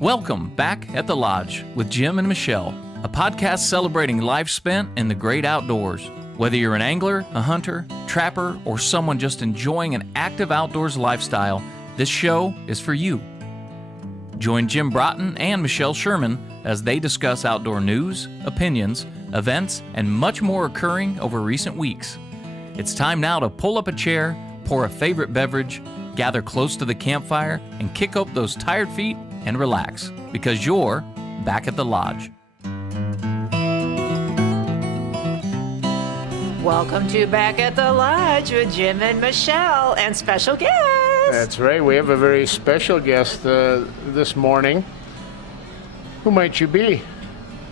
Welcome back at the Lodge with Jim and Michelle, a podcast celebrating life spent in the great outdoors. Whether you're an angler, a hunter, trapper, or someone just enjoying an active outdoors lifestyle, this show is for you. Join Jim Broughton and Michelle Sherman as they discuss outdoor news, opinions, events, and much more occurring over recent weeks. It's time now to pull up a chair, pour a favorite beverage, gather close to the campfire, and kick up those tired feet and relax, because you're back at the Lodge. Welcome to Back at the Lodge with Jim and Michelle and special guest. That's right. We have a very special guest this morning. Who might you be?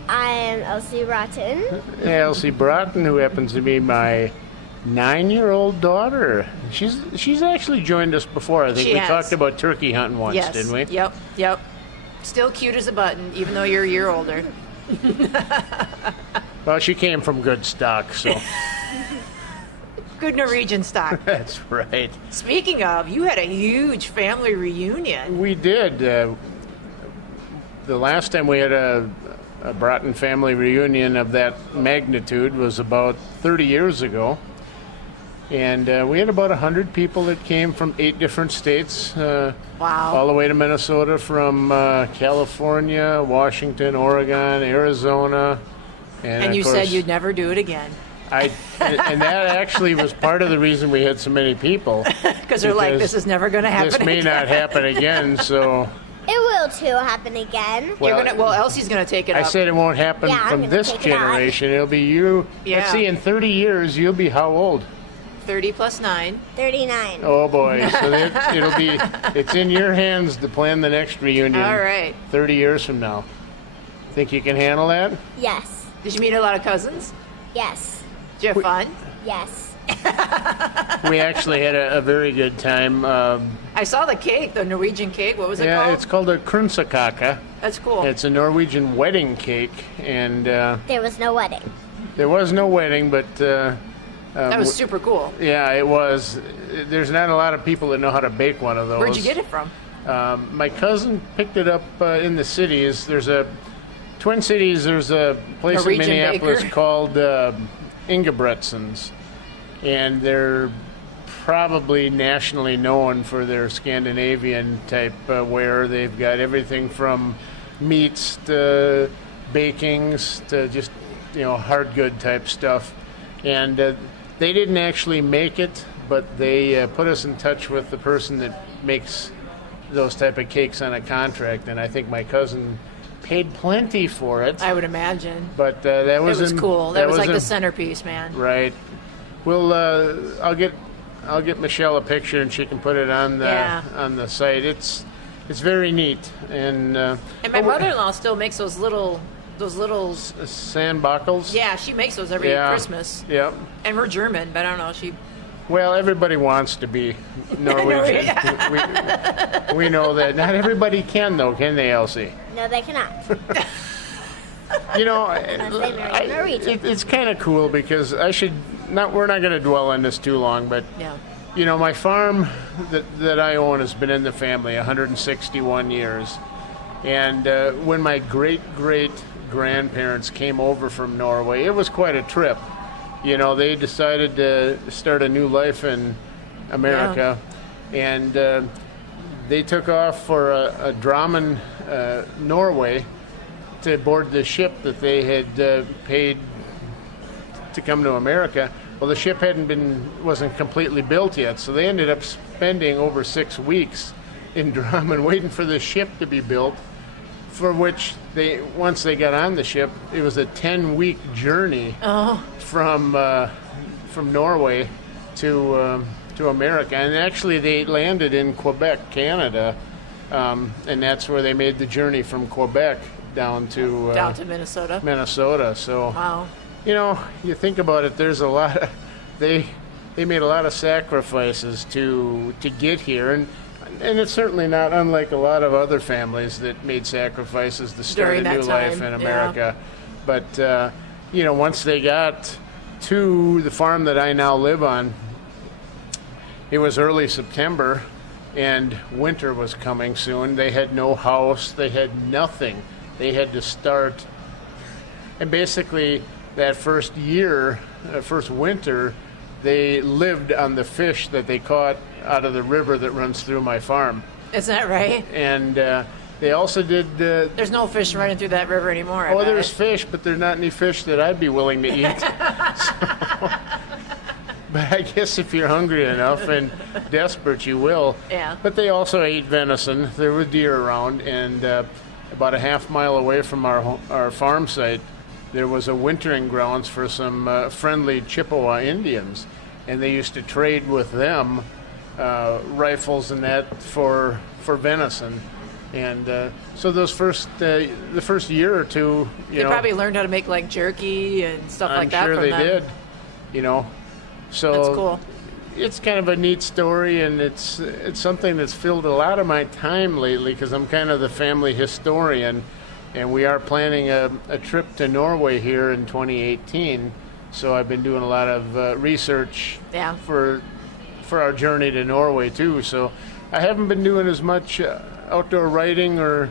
I am Elsie Broughton. Elsie Broughton, who happens to be my 9-year-old daughter. She's actually joined us before. I think we talked about turkey hunting once, didn't we? Yep. Still cute as a button, even though you're a year older. Well, she came from good stock, so. Good Norwegian stock. That's right. Speaking of, you had a huge family reunion. We did. The last time we had a Broughton family reunion of that magnitude was about 30 years ago. And we had about 100 people that came from 8 different states. Wow. All the way to Minnesota, from California, Washington, Oregon, Arizona. And you said you'd never do it again. And that actually was part of the reason we had so many people. Because they're like, this is never going to happen again. This may not happen again, so... It will, too, happen again. Well, Elsie's going to take it up. I said it won't happen from this generation. It'll be you. Yeah. Let's see, in 30 years, you'll be how old? 30 plus 9. 39. Oh, boy. So it's in your hands to plan the next reunion. All right. 30 years from now. Think you can handle that? Yes. Did you meet a lot of cousins? Yes. Did you have fun? Yes. We actually had a very good time. I saw the cake, the Norwegian cake. What was it called? Yeah, it's called a krunsakake. That's cool. It's a Norwegian wedding cake, and there was no wedding. There was no wedding, but that was super cool. Yeah, it was. There's not a lot of people that know how to bake one of those. Where'd you get it from? My cousin picked it up in the cities. Twin Cities. There's a place Norwegian in Minneapolis baker. called Ingebrigtsens, and they're probably nationally known for their Scandinavian type ware. They've got everything from meats to bakings to just hard good type stuff. And they didn't actually make it, but they put us in touch with the person that makes those type of cakes on a contract. And I think my cousin paid plenty for it. I would imagine. But that was cool. That was like the centerpiece, man. Right. Well, I'll get Michelle a picture and she can put it on the site. It's very neat. And my mother-in-law still makes those little sand buckles. Yeah, she makes those every Christmas. Yep. And we're German, but I don't know. Well, everybody wants to be Norwegian. we know that. Not everybody can, though, can they, Elsie? No, they cannot. It's kind of cool because we're not going to dwell on this too long, but my farm that I own has been in the family 161 years. And when my great-great-grandparents came over from Norway, it was quite a trip. They decided to start a new life in America, and they took off for a Drammen, Norway, to board the ship that they had paid to come to America. Well, the ship wasn't completely built yet, so they ended up spending over 6 weeks in Drammen waiting for the ship to be built, for which once they got on the ship, it was a 10-week journey from Norway to America. And actually, they landed in Quebec, Canada, and that's where they made the journey from Quebec down to Minnesota. So, wow. You think about it. There's a lot of they made a lot of sacrifices to get here, and it's certainly not unlike a lot of other families that made sacrifices to start a new life in America. Yeah. But once they got to the farm that I now live on, it was early September, and winter was coming soon. They had no house. They had nothing. They had to start. And basically, that first winter, they lived on the fish that they caught out of the river that runs through my farm. Is that right? And they also did... There's no fish running through that river anymore. I bet. there's fish, but there's not any fish that I'd be willing to eat. But I guess if you're hungry enough and desperate, you will. Yeah. But they also ate venison. There were deer around, and about a half mile away from our farm site, there was a wintering grounds for some friendly Chippewa Indians, and they used to trade with them rifles and that for venison. And so those the first year or two, They probably learned how to make like jerky and stuff like that I'm sure from they them. did. So That's cool. It's kind of a neat story, and it's something that's filled a lot of my time lately because I'm kind of the family historian, and we are planning a trip to Norway here in 2018. So I've been doing a lot of research for our journey to Norway too. So I haven't been doing as much outdoor writing or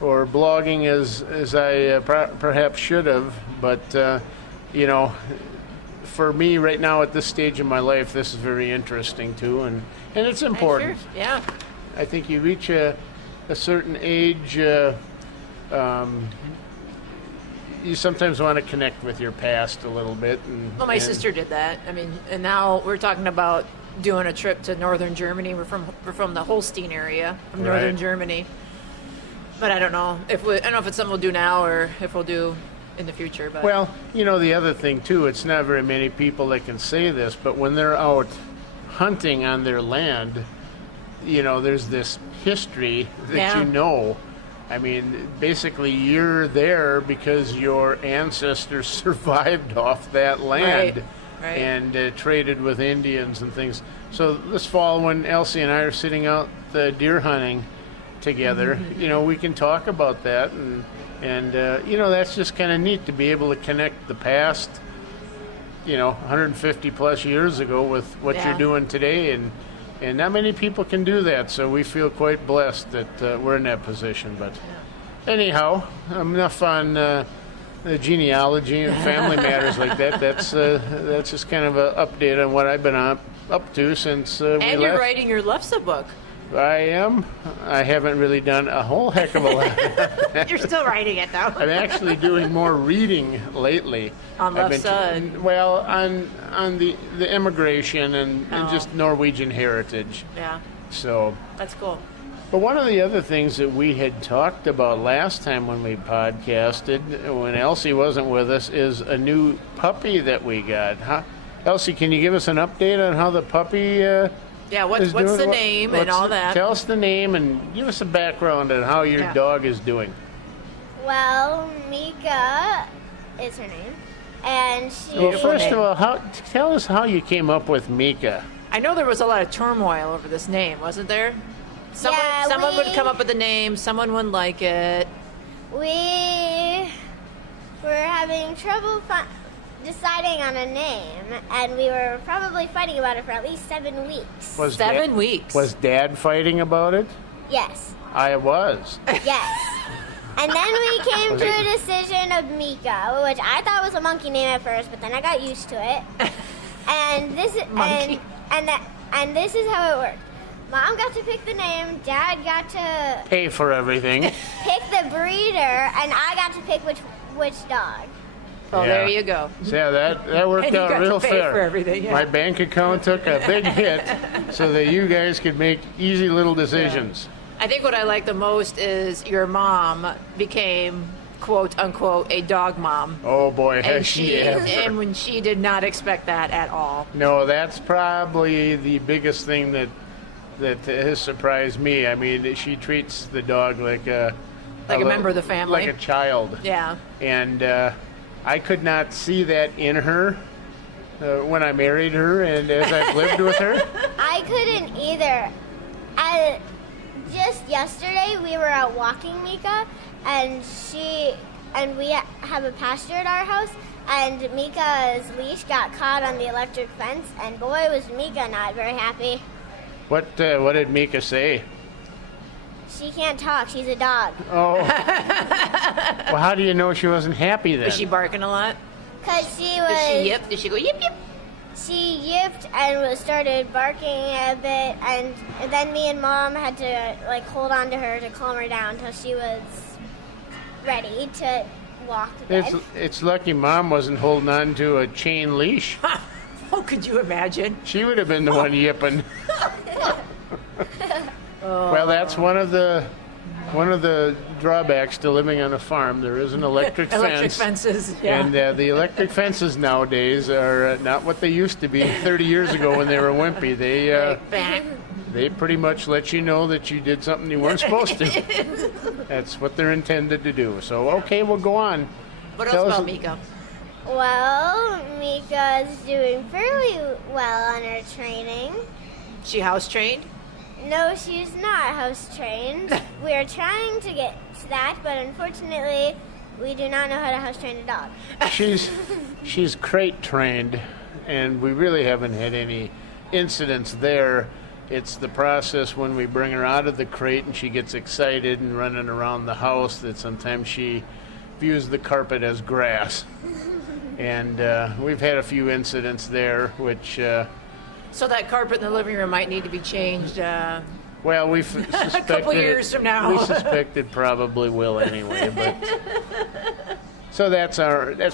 blogging as I perhaps should have, but for me right now at this stage in my life, this is very interesting too, and it's important. Sure. Yeah. I think you reach a certain age, you sometimes want to connect with your past a little bit. Well, my sister did that. I mean, and now we're talking about doing a trip to northern Germany. We're from the Holstein area, from northern Right. Germany. But I don't know if it's something we'll do now or if we'll do in the future. But Well, the other thing too, it's not very many people that can say this, but when they're out hunting on their land, there's this history that Yeah. I mean, basically you're there because your ancestors survived off that land Right. and traded with Indians and things. So this fall when Elsie and I are sitting out deer hunting together, we can talk about that and that's just kind of neat to be able to connect the past, 150 plus years ago with what you're doing today, and not many people can do that. So we feel quite blessed that we're in that position. But anyhow, enough on the genealogy and family matters like that. That's just kind of an update on what I've been up to since we left. And you're writing your Lefse book. I am. I haven't really done a whole heck of a lot. You're still writing it, though. I'm actually doing more reading lately. On Lefse on the immigration and just Norwegian heritage. Yeah, So, that's cool. but one of the other things that we had talked about last time when we podcasted, when Elsie wasn't with us, is a new puppy that we got. Elsie, can you give us an update on how the puppy Yeah, what's the name and all that? Tell us the name and give us a background on how your dog is doing. Well, Mika is her name, and she. Well, first of all, tell us how you came up with Mika. I know there was a lot of turmoil over this name, wasn't there? Someone would come up with a name, someone wouldn't like it. We were having trouble deciding on a name, and we were probably fighting about it for at least 7 weeks. Was 7 weeks. Was Dad fighting about it? Yes. I was. Yes. And then we came to a decision of Mika, which I thought was a monkey name at first, but then I got used to it. And this Monkey. and this is how it worked. Mom got to pick the name, Dad got to Pay for everything. pick the breeder, and I got to pick which dog. Oh, Yeah. there you go. So yeah, that worked And you out got to real pay fair. for everything, yeah. My bank account took a big hit so that you guys could make easy little decisions. I think what I like the most is your mom became, quote unquote, a dog mom. Oh boy, And has she ever. and when she did not expect that at all. No, that's probably the biggest thing that has surprised me. I mean, she treats the dog like a member of the family. like a child. Yeah. And I could not see that in her when I married her and as I've lived with her. I couldn't either. Just yesterday, we were out walking Mika, and we have a pasture at our house, and Mika's leash got caught on the electric fence, and boy, was Mika not very happy. What did Mika say? She can't talk. She's a dog. Oh. Well, how do you know she wasn't happy then? Is she barking a lot? Because she Does she was... yip? Does she go yip yip? She yipped and started barking a bit, and then me and Mom had to hold on to her to calm her down until she was ready to walk again. It's lucky Mom wasn't holding on to a chain leash. Oh, could you imagine? She would have been the one yipping. Well, that's one of the drawbacks to living on a farm. There is an electric fence. Electric fences, yeah. And the electric fences nowadays are not what they used to be 30 years ago when they were wimpy. They pretty much let you know that you did something you weren't supposed to. That's what they're intended to do. So, okay, we'll go on. What Tell else us- about Mika? Well, Mika's doing fairly well on her training. She house trained? No, she's not house trained. We are trying to get to that, but unfortunately, we do not know how to house train a dog. She's crate trained, and we really haven't had any incidents there. It's the process when we bring her out of the crate and she gets excited and running around the house that sometimes she views the carpet as grass. And we've had a few incidents there, which... So that carpet in the living room might need to be changed. Well, we suspected a couple years from now. We suspect it probably will anyway. But so that's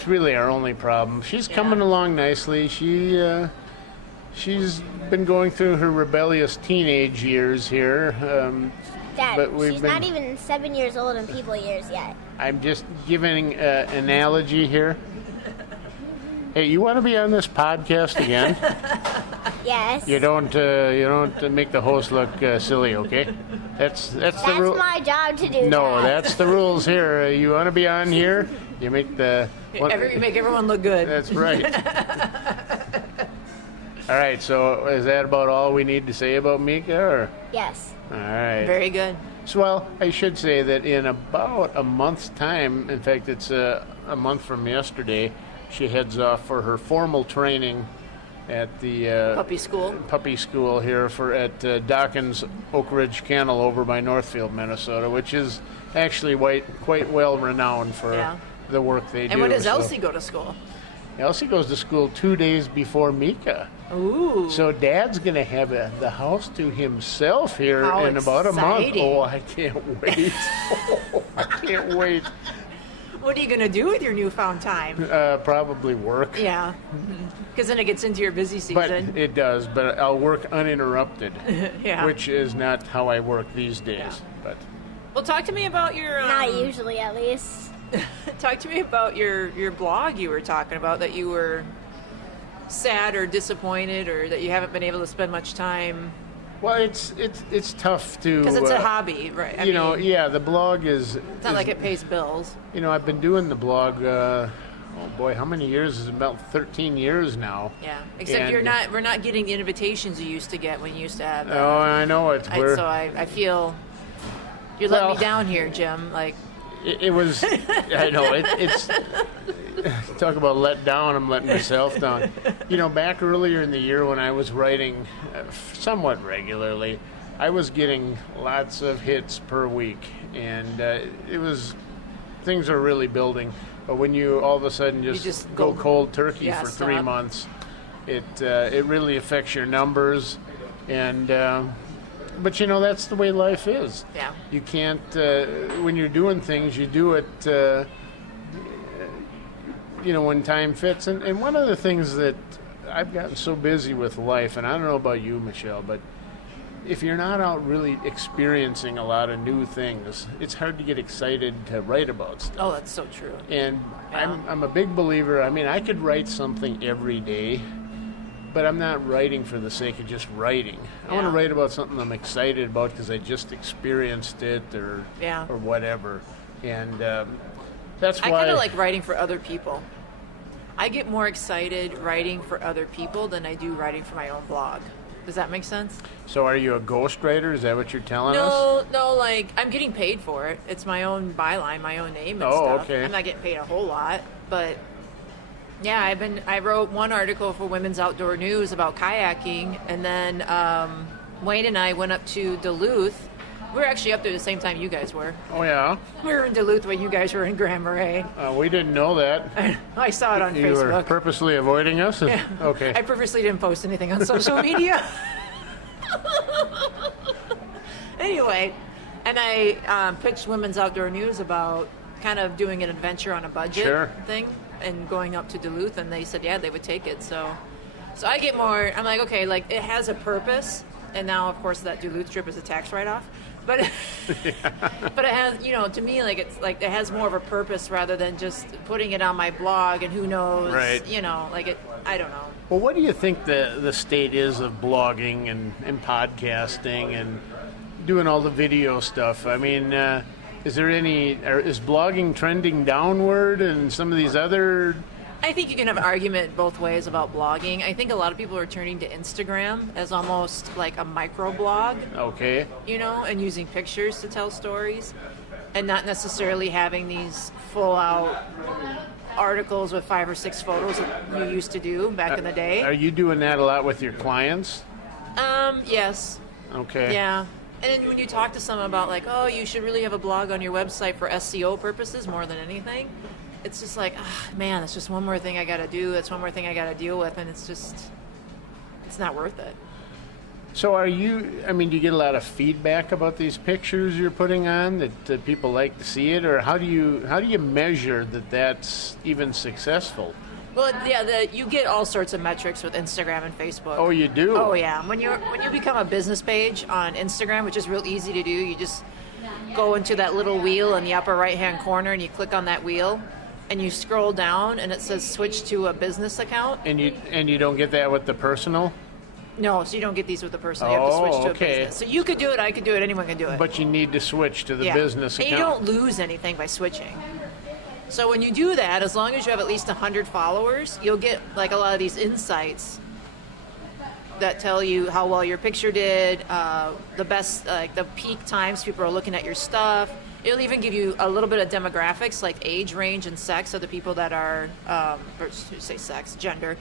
really our only problem. She's coming along nicely. She's been going through her rebellious teenage years here. Dad, But we've she's been- not even 7 years old in people years yet. I'm just giving an analogy here. Hey, you want to be on this podcast again? Yes. You don't make the host look silly, okay? That's the That's rule. my job to do. No, that. that's the rules here. You want to be on here? You make the. You make everyone look good. That's right. All right. So is that about all we need to say about Mika? Or Yes. all right. Very good. So, well, I should say that in about a month's time, in fact, it's a month from yesterday, she heads off for her formal training at the Puppy school here at Dawkins Oak Ridge Kennel over by Northfield, Minnesota, which is actually quite well renowned for the work they do. And when does So Elsie go to school? Elsie goes to school 2 days before Mika. Ooh. So Dad's going to have the house to himself here How in about a month. exciting. Oh, I can't wait. I can't wait. What are you going to do with your newfound time? Probably work. Yeah. Because then it gets into your busy But season. it does, but I'll work uninterrupted, Yeah. which is not how I work these days. Yeah. But Well, talk to me about your... Not usually, at least. Talk to me about your blog you were talking about, that you were sad or disappointed or that you haven't been able to spend much time. well, it's tough to Because it's a hobby, right? I mean, yeah, the blog is. It's not like it pays bills. I've been doing the blog. Oh boy, how many years? It's about 13 years now. Yeah. Except And- we're not getting the invitations you used to get when you used to have. Oh, I know it. I feel you're letting me down here, Jim. Like, It was. I know it's. Talk about let down. I'm letting myself down. Back earlier in the year when I was writing somewhat regularly, I was getting lots of hits per week, and things are really building. But when you all of a sudden just go cold turkey for 3 stop. months, it really affects your numbers, and. But that's the way life is. yeah. You can't, when you're doing things, you do it, when time fits. And one of the things that I've gotten so busy with life, and I don't know about you, Michelle, but if you're not out really experiencing a lot of new things, it's hard to get excited to write about stuff. Oh, that's so true. And Yeah. I'm a big believer. I mean, I could write something every day, but I'm not writing for the sake of just writing. I want to Yeah. write about something I'm excited about because I just experienced it or whatever. And that's why I kind of like writing for other people. I get more excited writing for other people than I do writing for my own blog. Does that make sense? So are you a ghostwriter? Is that what you're telling us? No, like I'm getting paid for it. It's my own byline, my own name and Oh, stuff. okay. I'm not getting paid a whole lot, but yeah, I wrote one article for Women's Outdoor News about kayaking, and then Wayne and I went up to Duluth. We were actually up there the same time you guys were. Oh, yeah? We were in Duluth when you guys were in Grand Marais. We didn't know that. I saw it on You were Facebook. purposely avoiding us? Yeah. Okay. I purposely didn't post anything on social media. Anyway, and I pitched Women's Outdoor News about kind of doing an adventure on a budget Sure. thing and going up to Duluth, and they said, yeah, they would take it. So I get more, I'm like, okay, like it has a purpose, and now, of course, that Duluth trip is a tax write-off. But but it has, you know, to me, like it's like it has more of a purpose rather than just putting it on my blog and who knows, Right. you know, like it, I don't know. Well, what do you think the state is of blogging and podcasting and doing all the video stuff? I mean, is blogging trending downward and some of these other... I think you can have an argument both ways about blogging. I think a lot of people are turning to Instagram as almost like a microblog, Okay. you know, and using pictures to tell stories and not necessarily having these full out articles with 5 or 6 photos that you used to do back in the day. Are you doing that a lot with your clients? Yes. Okay. Yeah. And then when you talk to someone about like, oh, you should really have a blog on your website for SEO purposes more than anything, it's just like, man, it's just one more thing I got to do. It's one more thing I got to deal with, and it's not worth it. So do you get a lot of feedback about these pictures you're putting on that people like to see it, or how do you measure that that's even successful? Well, yeah, you get all sorts of metrics with Instagram and Facebook. Oh, you do? Oh, yeah. When you become a business page on Instagram, which is real easy to do, you just go into that little wheel in the upper right-hand corner, and you click on that wheel, and you scroll down, and it says switch to a business account. And you don't get that with the personal? No, so you don't get these with the personal. You have to switch to okay. a business. So you could do it, I could do it, anyone can do it. But you need to switch to the business and account. you don't lose anything by switching. So when you do that, as long as you have at least 100 followers, you'll get like a lot of these insights that tell you how well your picture did, the best, like the peak times people are looking at your stuff. It'll even give you a little bit of demographics, like age range and sex of the people that are, or say sex, gender,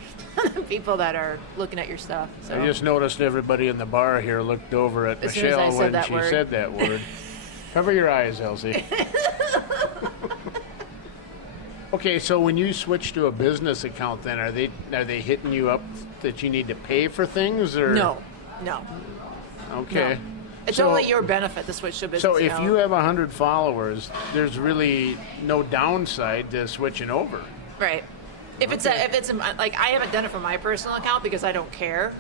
people that are looking at your stuff. So. I just noticed everybody in the bar here looked over at As soon as I Michelle said when that she word. said that word. Cover your eyes, Elsie. Okay, so when you switch to a business account, then are they hitting you up that you need to pay for things, or No. Okay. No. It's So- only your benefit to switch to a business So if account. you have 100 followers, there's really no downside to switching over. Right. If it's like I haven't done it for my personal account because I don't care.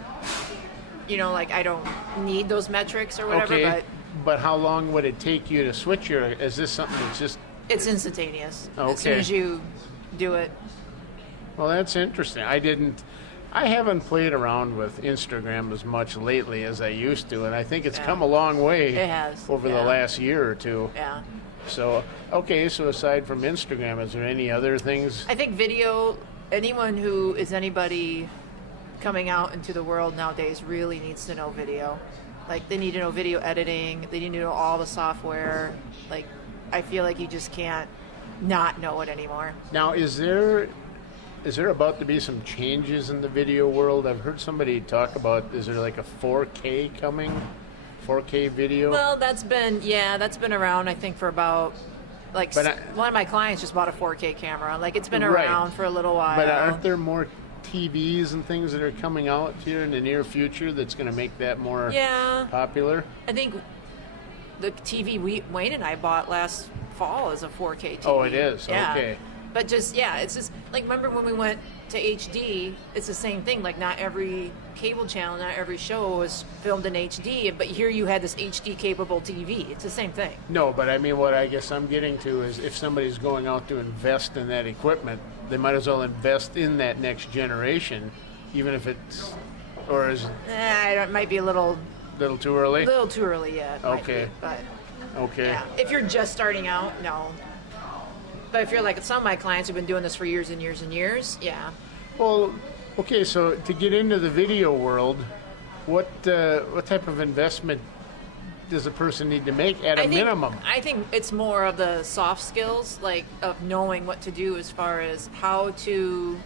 You know, like I don't need those metrics or whatever. Okay, But but how long would it take you to switch your? Is this something that's just? it's instantaneous. Okay. As soon as you do it. Well, that's interesting. I haven't played around with Instagram as much lately as I used to, and I think it's Yeah. come a long way. It has, over the yeah. last year or two. Yeah. So, okay, so aside from Instagram, is there any other things? I think video. Anyone who is anybody coming out into the world nowadays really needs to know video. Like they need to know video editing. They need to know all the software. Like I feel like you just can't not know it anymore. Now, is there about to be some changes in the video world? I've heard somebody talk about, is there like a 4K coming? 4K video? Well, that's been around I think for about like But one of my clients just bought a 4K camera. Like it's been Right. around for a little while. But aren't there more TVs and things that are coming out here in the near future that's going to make that more Yeah. popular? I think the TV Wayne and I bought last fall is a 4K TV. Oh, it is? Yeah. Okay. But just, it's just, like, remember when we went to HD, it's the same thing. Like, not every cable channel, not every show was filmed in HD, but here you had this HD-capable TV. It's the same thing. No, but I mean, what I guess I'm getting to is if somebody's going out to invest in that equipment, they might as well invest in that next generation, even if it's, or is it It might be a little too early? too early yet. might Okay. be, but, Okay. yeah. If you're just starting out, no. But if you're like some of my clients who've been doing this for years and years and years, yeah. Well, okay, so to get into the video world, what type of investment does a person need to make at a minimum? I think it's more of the soft skills, like of knowing what to do as far as how to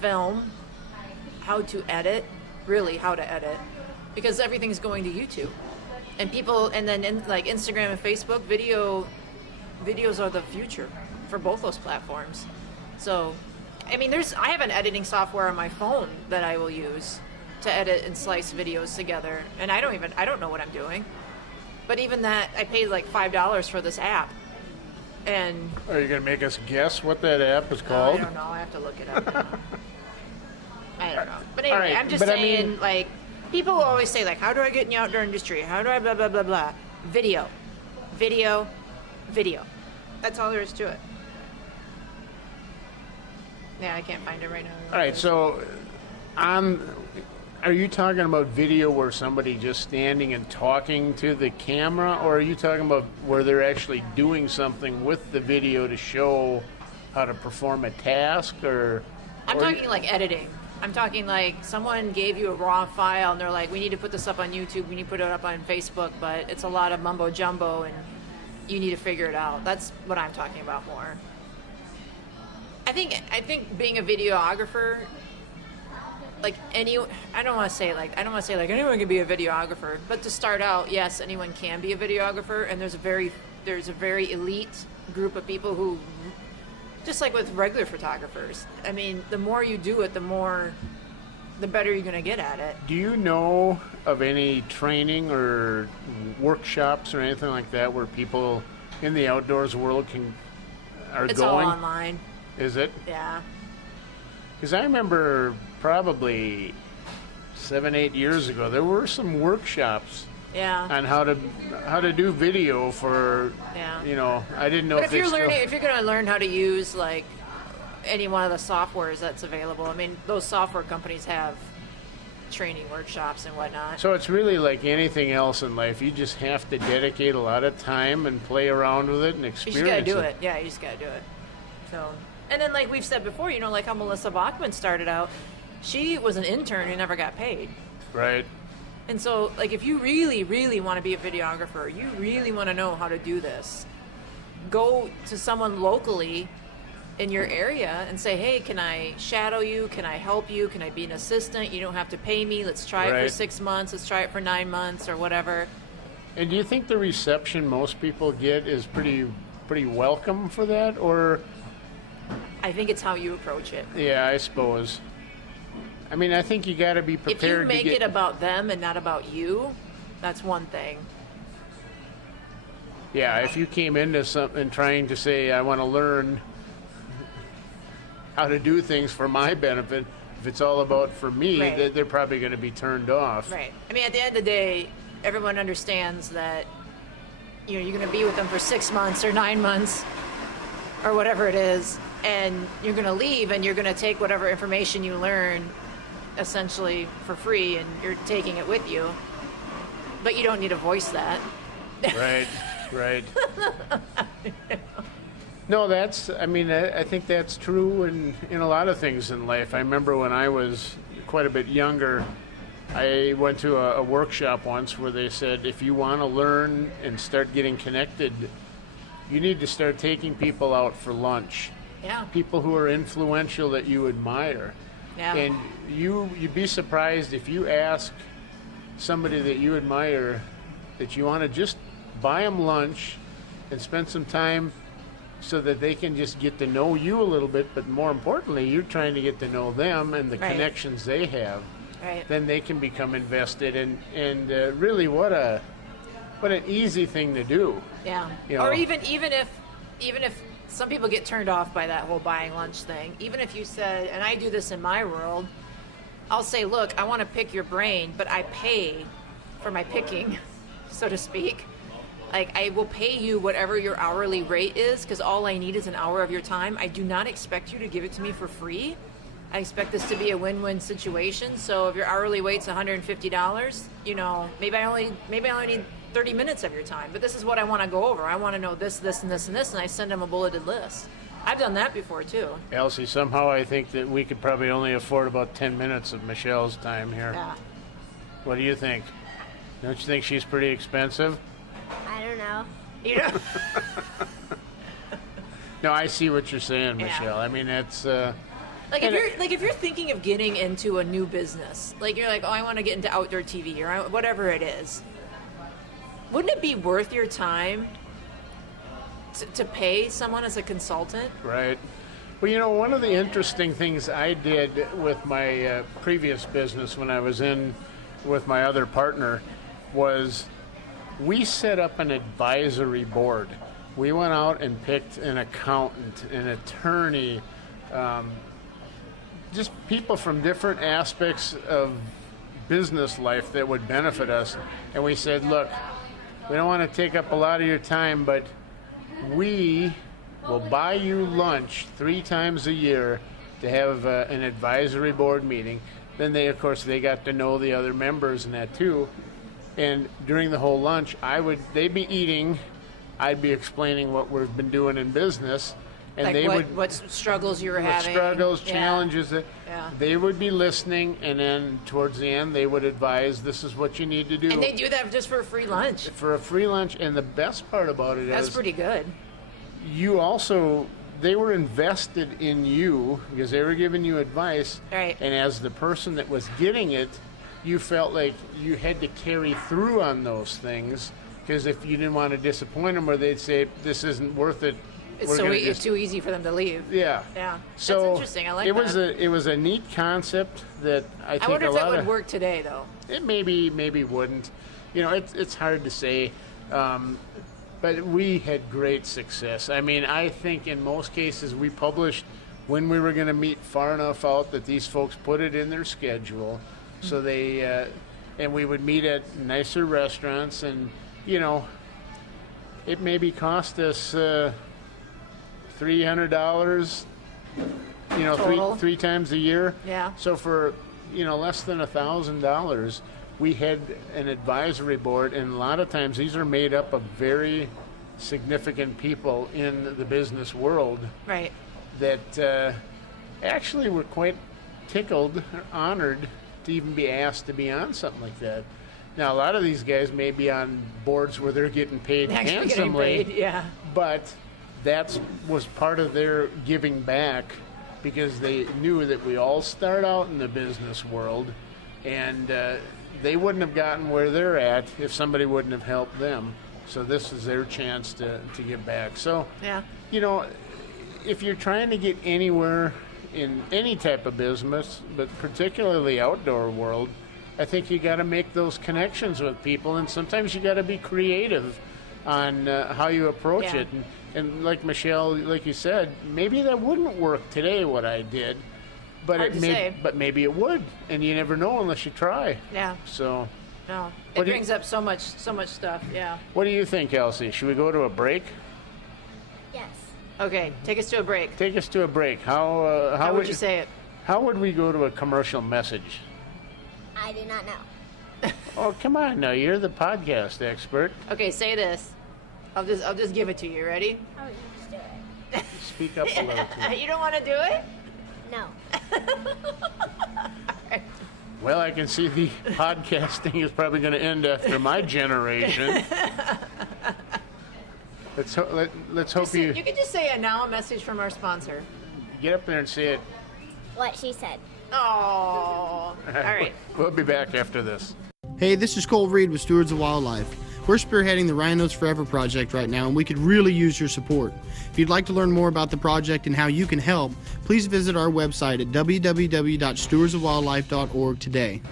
film, how to edit, really how to edit, because everything's going to YouTube, and people, and then like Instagram and Facebook, videos are the future for both those platforms. So, I mean, I have an editing software on my phone that I will use to edit and slice videos together, and I don't know what I'm doing. But even that, I paid like $5 for this app. And Are you going to make us guess what that app is called? I don't know. I have to look it up now. I don't know. But anyway, right, I'm just but I saying, mean- like, people always say, like, how do I get in the outdoor industry? How do I blah, blah, blah, blah? Video. Video. Video. That's all there is to it. Yeah, I can't find it right now. All right, so are you talking about video where somebody just standing and talking to the camera, or are you talking about where they're actually doing something with the video to show how to perform a task? I'm talking like editing. I'm talking like someone gave you a raw file and they're like, we need to put this up on YouTube, we need to put it up on Facebook, but it's a lot of mumbo jumbo and you need to figure it out. That's what I'm talking about more. I think being a videographer, like I don't want to say like anyone can be a videographer, but to start out, yes, anyone can be a videographer, and there's a very elite group of people who, just like with regular photographers, I mean, the more you do it, the better you're going to get at it. Do you know of any training or workshops or anything like that where people in the outdoors world are It's going? all online. Is it? Yeah. Because I remember probably 7-8 years ago, there were some workshops Yeah. on how to do video for, Yeah. I didn't know But if if you're they if you're going to learn how to use like any one of the softwares that's available, I mean, those software companies have training workshops and whatnot. So it's really like anything else in life. You just have to dedicate a lot of time and play around with it and You experience just got to do it. Yeah, you just got to do it. So, and then like we've said before, like how Melissa Bachman started out, she was an intern who never got paid. Right. And so, like, if you really, really want to be a videographer, you really want to know how to do this, go to someone locally in your area and say, hey, can I shadow you? Can I help you? Can I be an assistant? You don't have to pay me. Let's try it for Right. 6 months. Let's try it for 9 months or whatever. And do you think the reception most people get is pretty welcome for that? Or, I think it's how you approach it. yeah, I suppose. I mean, I think you got to be If prepared you make to get... it about them and not about you, that's one thing. Yeah, if you came into something trying to say, I want to learn how to do things for my benefit, if it's all about for me, Right. they're probably going to be turned off. Right. I mean, at the end of the day, everyone understands that, you're going to be with them for 6 months or 9 months or whatever it is, and you're going to leave and you're going to take whatever information you learn essentially for free and you're taking it with you. But you don't need to voice that. Right, right. No, I think that's true in a lot of things in life. I remember when I was quite a bit younger, I went to a workshop once where they said, if you want to learn and start getting connected, you need to start taking people out for lunch. Yeah. People who are influential that you admire. Yeah. And you'd be surprised if you ask somebody that you admire that you want to just buy them lunch and spend some time so that they can just get to know you a little bit, but more importantly, you're trying to get to know them and the Right. connections they have. Right. Then they can become invested, and really what an easy thing to do. Yeah. You know. Or even if some people get turned off by that whole buying lunch thing, even if you said, and I do this in my world, I'll say, look, I want to pick your brain, but I pay for my picking, so to speak. Like, I will pay you whatever your hourly rate is, because all I need is an hour of your time. I do not expect you to give it to me for free. I expect this to be a win-win situation. So if your hourly rate's $150, maybe I only need 30 minutes of your time. But this is what I want to go over. I want to know this, this, and this, and this, and I send them a bulleted list. I've done that before too. Elsie, somehow I think that we could probably only afford about 10 minutes of Michelle's time here. Yeah. What do you think? Don't you think she's pretty expensive? I don't know. You know? No, I see what you're saying, Yeah. Michelle. I mean, it's Like if you're thinking of getting into a new business, like you're like, oh, I want to get into outdoor TV or whatever it is, wouldn't it be worth your time to pay someone as a consultant? Right. Well, one of the interesting things I did with my previous business when I was in with my other partner was we set up an advisory board. We went out and picked an accountant, an attorney, just people from different aspects of business life that would benefit us. And we said, look, we don't want to take up a lot of your time, but we will buy you lunch 3 times a year to have an advisory board meeting. Then they got to know the other members and that too. And during the whole lunch, they'd be eating, I'd be explaining what we've been doing in business, and like what struggles you were having, struggles, challenges. They would be listening, and then towards the end, they would advise, this is what you need to do. And they do that just for a free lunch. For a free lunch, and the best part about it That's pretty good. They were invested in you because they were giving you advice. Right. And as the person that was getting it, you felt like you had to carry through on those things, because if you didn't want to disappoint them, or they'd say, this isn't worth it. It's too easy for them to leave. Yeah. Yeah. So that's interesting. I like that. It was a neat concept that I think I wonder a if lot that would work today, though. It maybe wouldn't. It's hard to say. But we had great success. I mean, I think in most cases we published when we were going to meet far enough out that these folks put it in their schedule. So they, and we would meet at nicer restaurants, and, it maybe cost us $300, Total. three times a year. Yeah. So for, less than $1,000, we had an advisory board, and a lot of times these are made up of very significant people in the business world. Right. That actually were quite tickled, honored to even be asked to be on something like that. Now, a lot of these guys may be on boards where they're getting paid handsomely, yeah. but that was part of their giving back, because they knew that we all start out in the business world, and they wouldn't have gotten where they're at if somebody wouldn't have helped them. So this is their chance to give back. So, yeah. If you're trying to get anywhere in any type of business, but particularly outdoor world, I think you got to make those connections with people, and sometimes you got to be creative on how you approach it. And like Michelle, like you said, maybe that wouldn't work today, what I did, but maybe it would, and you never know unless you try. Yeah. So. No, it brings up so much stuff. Yeah. What do you think, Elsie? Should we go to a break? Yes. Okay, take us to a break. Take us to a break. How would you say it? How would we go to a commercial message? I do not know. Oh, come on now. You're the podcast expert. Okay, say this. I'll just give it to you. Ready? Oh, you just do it. Speak up a little, too. You don't want to do it? No. Well, I can see the podcasting is probably going to end after my generation. Let's hope you can just say now a message from our sponsor. Get up there and say it. What she said. Oh, all right. We'll be back after this. Hey, this is Cole Reed with Stewards of Wildlife. We're spearheading the Rhinos Forever project right now, and we could really use your support. If you'd like to learn more about the project and how you can help, please visit our website at www.stewardsofwildlife.org today.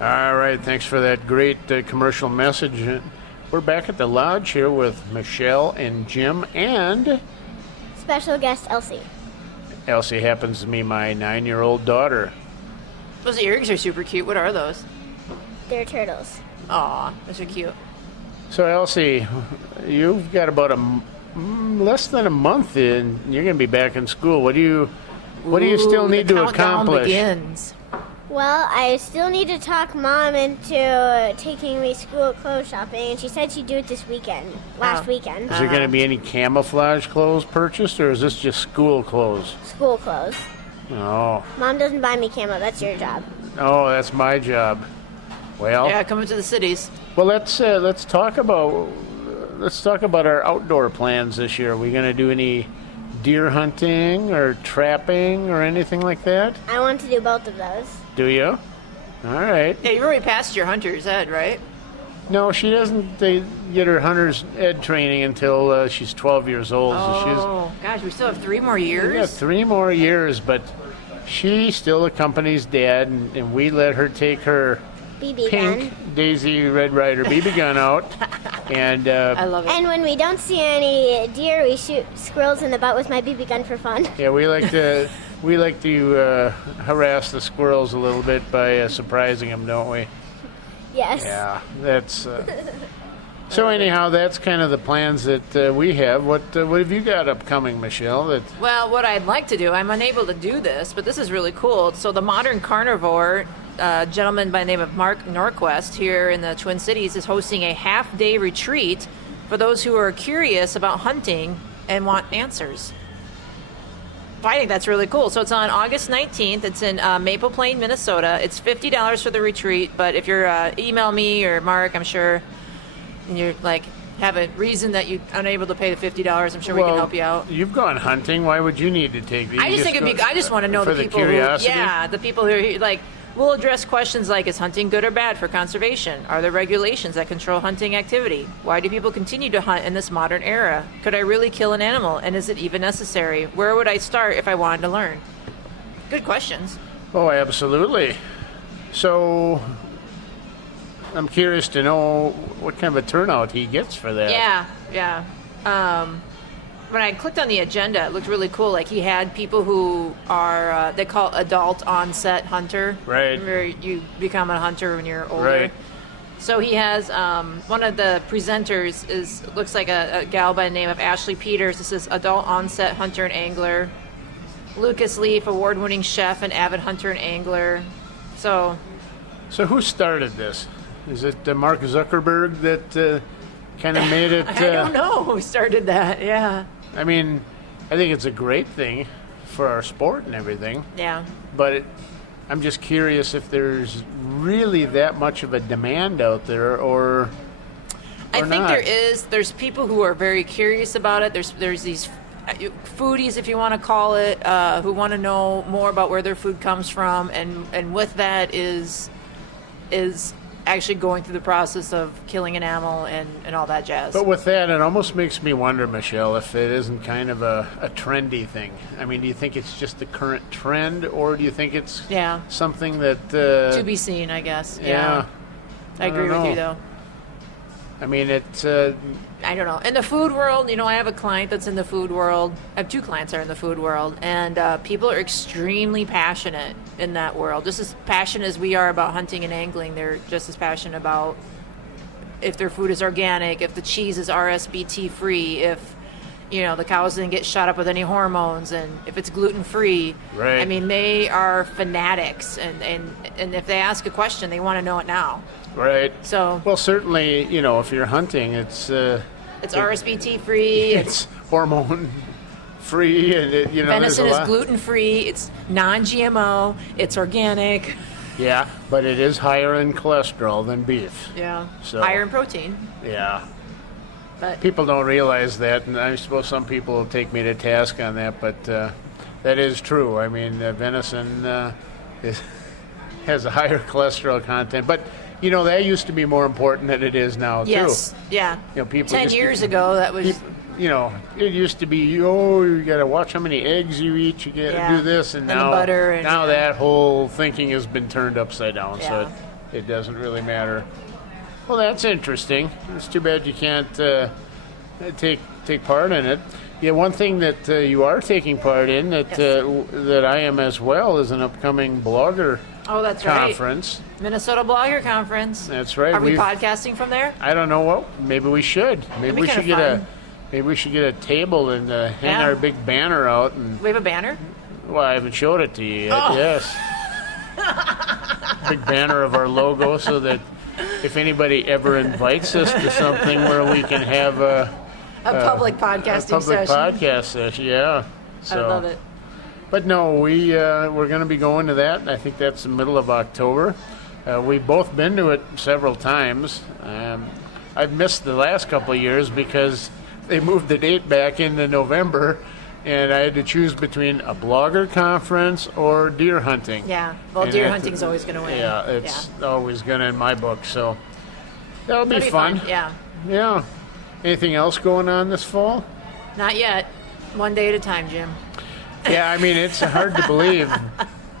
All right, thanks for that great commercial message. We're back at the lodge here with Michelle and Jim and Special guest Elsie. Elsie happens to be my 9-year-old daughter. Those earrings are super cute. What are those? They're turtles. Aw, those are cute. So, Elsie, you've got about less than a month in. You're going to be back in school. What do you still need to accomplish? Begins. Well, I still need to talk Mom into taking me school clothes shopping, and she said she'd do it this weekend, last weekend. Is there going to be any camouflage clothes purchased, or is this just school clothes? School clothes. Oh. Mom doesn't buy me camo. That's your job. Oh, that's my job. Well. Yeah, coming to the cities. Well, let's talk about our outdoor plans this year. Are we going to do any deer hunting or trapping or anything like that? I want to do both of those. Do you? All right. Yeah, you've already passed your hunter's ed, right? No, she doesn't get her hunter's ed training until she's 12 years old. Oh, gosh, we still have 3 more years? Yeah, 3 more years, but she still accompanies Dad, and we let her take her BB pink gun. Daisy Red Ryder BB gun out. And I love it. And when we don't see any deer, we shoot squirrels in the butt with my BB gun for fun. yeah, we like to harass the squirrels a little bit by surprising them, don't we? Yes. Yeah, that's. So anyhow, that's kind of the plans that we have. What have you got upcoming, Michelle? Well, what I'd like to do, I'm unable to do this, but this is really cool. So the Modern Carnivore, gentleman by the name of Mark Norquist here in the Twin Cities is hosting a half-day retreat for those who are curious about hunting and want answers. I think that's really cool. So it's on August 19th. It's in Maple Plain, Minnesota. It's $50 for the retreat, but if you're email me or Mark, I'm sure, and you're like have a reason that you're unable to pay the $50, I'm sure we can help you out. You've gone hunting. Why would you need to take these? I just think I just want to know for the people curiosity? the people who are like, we'll address questions like, is hunting good or bad for conservation? Are there regulations that control hunting activity? Why do people continue to hunt in this modern era? Could I really kill an animal? And is it even necessary? Where would I start if I wanted to learn? Good questions. Oh, absolutely. So I'm curious to know what kind of a turnout he gets for that. Yeah. When I clicked on the agenda, it looked really cool. Like he had people who are, they call it adult onset hunter. Right. Where you become a hunter when you're older. Right. So he has, one of the presenters looks like a gal by the name of Ashley Peters. This is adult onset hunter and angler. Lucas Leaf, award-winning chef and avid hunter and angler. So who started this? Is it Mark Zuckerberg that kind of made it? I don't know who started that. Yeah. I mean, I think it's a great thing for our sport and everything. Yeah. But I'm just curious if there's really that much of a demand out there, or I think not. there is. There's people who are very curious about it. There's these foodies, if you want to call it, who want to know more about where their food comes from, and with that is actually going through the process of killing an animal and all that jazz. But with that, it almost makes me wonder, Michelle, if it isn't kind of a trendy thing. I mean, do you think it's just the current trend, or do you think it's something that... to be seen, I guess. Yeah. I agree with you, though. I mean, it's... I don't know. In the food world, I have a client that's in the food world. I have 2 clients that are in the food world, and people are extremely passionate in that world. Just as passionate as we are about hunting and angling, they're just as passionate about if their food is organic, if the cheese is RSBT free, if the cows didn't get shot up with any hormones, and if it's gluten free. Right. I mean, they are fanatics, and if they ask a question, they want to know it now. Right. So. Well, certainly, if you're hunting, it's RSBT free. It's hormone free, and venison is gluten free. It's non-GMO. It's organic. Yeah, but it is higher in cholesterol than beef. Yeah. So, higher in protein. Yeah. But people don't realize that, and I suppose some people will take me to task on that, but that is true. I mean, venison has a higher cholesterol content, but that used to be more important than it is now, too. Yes, yeah. People 10 years ago, that was... it used to be, you got to watch how many eggs you eat, you got to do this, and now, the butter and, now that whole thinking has been turned upside down, Yeah. so it doesn't really matter. Well, that's interesting. It's too bad you can't take part in it. Yeah, one thing that you are taking part in that I am as well is an upcoming blogger that's conference. Right. Minnesota Blogger Conference. That's right. Are we podcasting from there? I don't know. What. Maybe we should. Maybe we should get a table and hang our big banner out. And we have a banner? Well, I haven't showed it to you yet. Oh. Yes. Big banner of our logo, so that if anybody ever invites us to something where we can have a public podcasting session. Podcast session, yeah. So, I love it. But no, we're going to be going to that. I think that's the middle of October. We've both been to it several times. I've missed the last couple of years because they moved the date back into November, and I had to choose between a blogger conference or deer hunting. Yeah. Well, And deer it- hunting's always going to win. Yeah, it's always going to in my book. So that'll be That'd fun. Yeah. Yeah. Anything else going on this fall? Not yet. One day at a time, Jim. Yeah, I mean, it's hard to believe.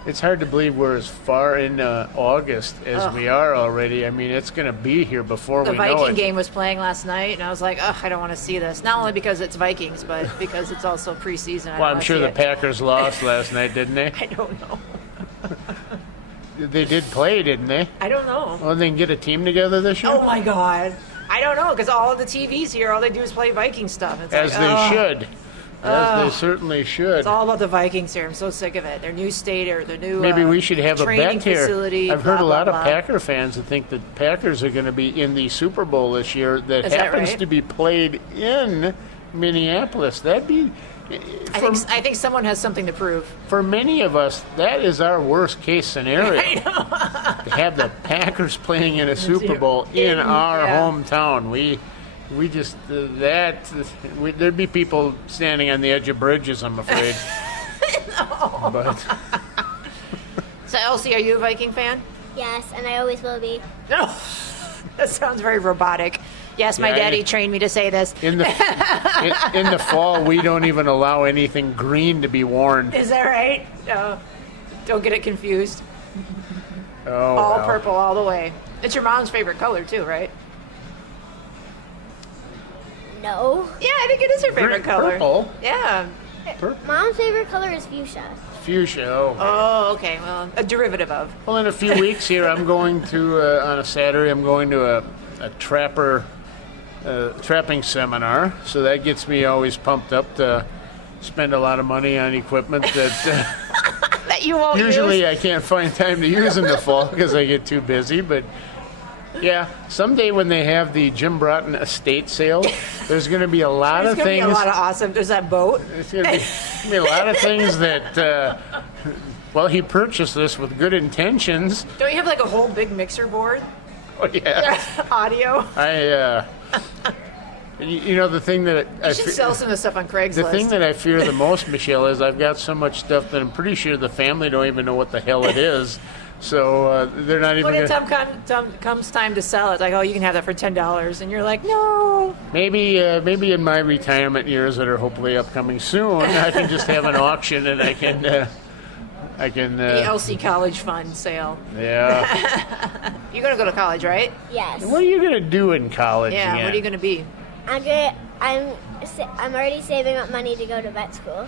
It's hard to believe we're as far in August as we are already. I mean, it's going to be here before The we know Viking it. game was playing last night, and I was like, I don't want to see this. Not only because it's Vikings, but because it's also preseason. I Well, don't I'm sure the wanna see it. Packers lost last night, didn't they? I don't know. They did play, didn't they? I don't know. Well, they can get a team together this year? Oh, my God. I don't know, because all of the TVs here, all they do is play Viking stuff. It's As like, they should. As they certainly should. It's all about the Vikings here. I'm so sick of it. Their new stadium, their new Maybe we should have a training bet here. facility. I've heard blah, a lot blah, of blah. Packer fans that think that Packers are going to be in the Super Bowl this year that Is that happens right? to be played in Minneapolis. That'd be... I think someone has something to prove. For many of us, that is our worst case scenario. I know. To have the Packers playing in a Super Bowl in our yeah. hometown. We just there'd be people standing on the edge of bridges, I'm afraid. No. But So, Elsie, are you a Viking fan? Yes, and I always will be. No. That sounds very robotic. Yes, my Yeah, daddy trained me to say this. in the fall, we don't even allow anything green to be worn. Is that right? No. Don't get it confused. Oh, All well. purple all the way. It's your mom's favorite color, too, right? No. Yeah, I think it is her favorite color. Purple? Yeah. Mom's favorite color is fuchsia. Fuchsia. Oh. Oh, okay. Well, a derivative of. Well, in a few weeks here, I'm going to on a Saturday. I'm going to a trapping seminar, so that gets me always pumped up to spend a lot of money on equipment that That you won't usually use. I can't find time to use in the fall because I get too busy. But yeah, someday when they have the Jim Broughton estate sale, there's going to be a lot There's of going to be things. a lot of awesome. There's that boat. There's going to be a lot of things that. Well, he purchased this with good intentions. Don't you have like a whole big mixer board? Oh yeah. Audio. You know the thing that I You should sell some of the stuff on Craigslist. the thing that I fear the most, Michelle, is I've got so much stuff that I'm pretty sure the family don't even know what the hell it is. So they're not even. when it Gonna, comes time to sell, it's like, oh, you can have that for $10, and you're like, no. maybe in my retirement years that are hopefully upcoming soon, I can just have an auction and I can. The LC College Fund sale. Yeah. You're gonna go to college, right? Yes. What are you gonna do in college? Yeah. again? What are you gonna be? I'm already saving up money to go to vet school.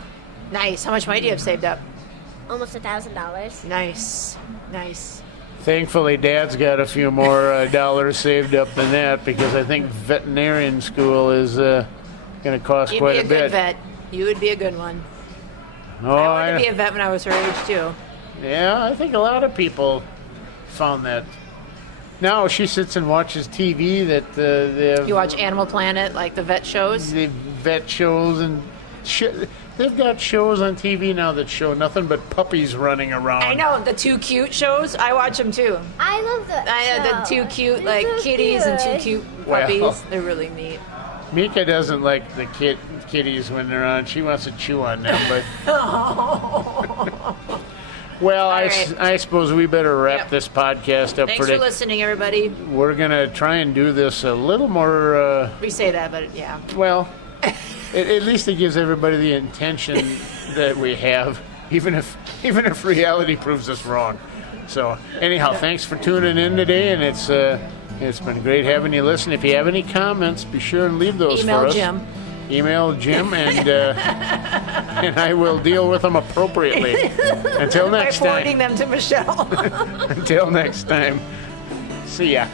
Nice. How much money do you have saved up? Almost $1,000. Nice. Thankfully, Dad's got a few more dollars saved up than that because I think veterinarian school is going to cost You'd quite be a a good bit. vet. You would be a good one. Oh, I wanted to be a vet when I was her age too. yeah, I think a lot of people found that. Now she sits and watches TV that they have You watch Animal Planet, like the vet shows. the vet shows and they've got shows on TV now that show nothing but puppies running around. I know the Too Cute shows. I watch them too. I love The Too Cute, like They're so kitties and Too cute. Cute Well. puppies. They're really neat. Mika doesn't like the kitties when they're on. She wants to chew on them, but. Well, right. I suppose we better wrap Yep. this podcast up Thanks for for today. listening, everybody. We're gonna try and do this a little more. We say that, but yeah. Well, at least it gives everybody the intention that we have, even if reality proves us wrong. So anyhow, thanks for tuning in today, and it's been great having you listen. If you have any comments, be sure and leave those Email for us. Jim. Email Jim, and and I will deal with them appropriately. Until By next forwarding time. them to Michelle. Until next time. See ya.